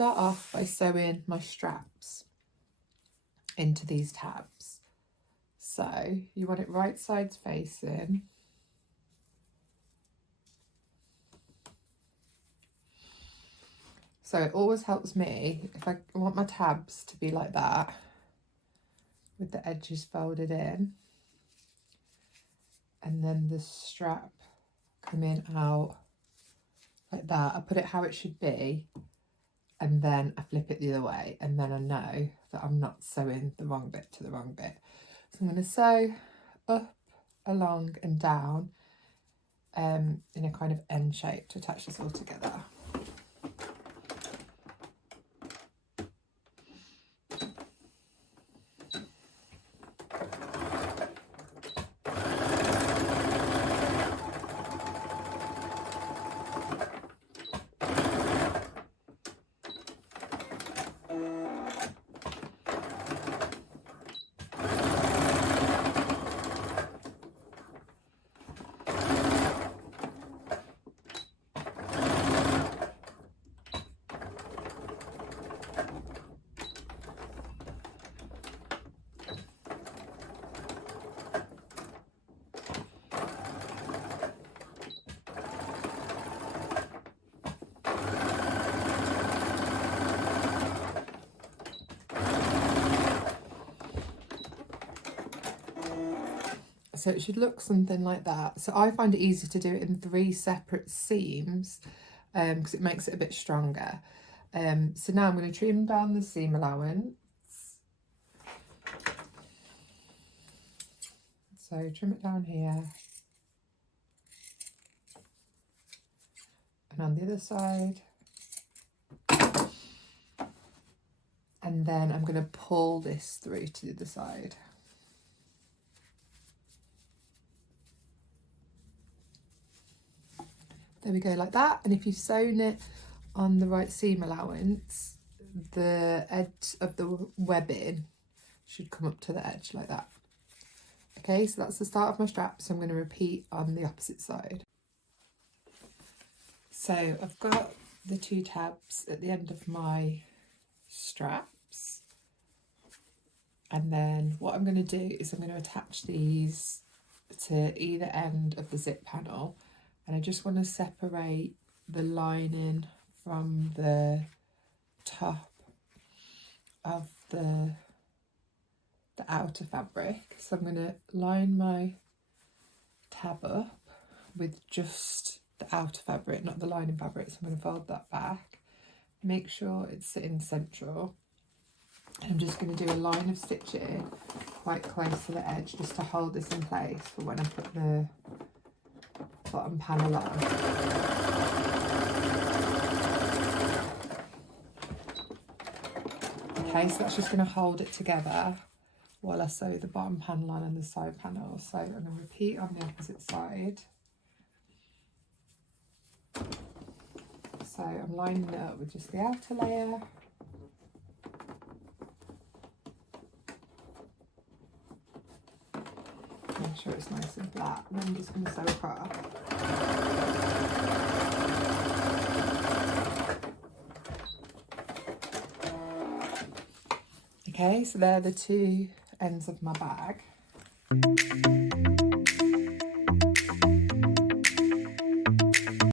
start off by sewing my straps into these tabs. So you want it right sides facing. So it always helps me if I want my tabs to be like that, with the edges folded in, and then the strap coming out like that. I put it how it should be, and then I flip it the other way, and then I know that I'm not sewing the wrong bit to the wrong bit. So I'm going to sew up, along and down in a kind of N shape to attach this all together. So it should look something like that. So I find it easy to do it in 3 separate seams because it makes it a bit stronger. So now I'm going to trim down the seam allowance. So trim it down here. And on the other side. And then I'm going to pull this through to the other side. There we go, like that. And if you've sewn it on the right seam allowance, the edge of the webbing should come up to the edge like that. Okay, so that's the start of my strap. So I'm going to repeat on the opposite side. So I've got the 2 tabs at the end of my straps. And then what I'm going to do is I'm going to attach these to either end of the zip panel. And I just want to separate the lining from the top of the outer fabric. So I'm going to line my tab up with just the outer fabric, not the lining fabric. So I'm going to fold that back, make sure it's sitting central. And I'm just going to do a line of stitching quite close to the edge just to hold this in place for when I put the bottom panel on. Okay, so that's just going to hold it together while I sew the bottom panel on and the side panel. So I'm going to repeat on the opposite side. So I'm lining it up with just the outer layer. Make sure it's nice and flat, and then I'm just going to sew across. Okay, so they're the 2 ends of my bag.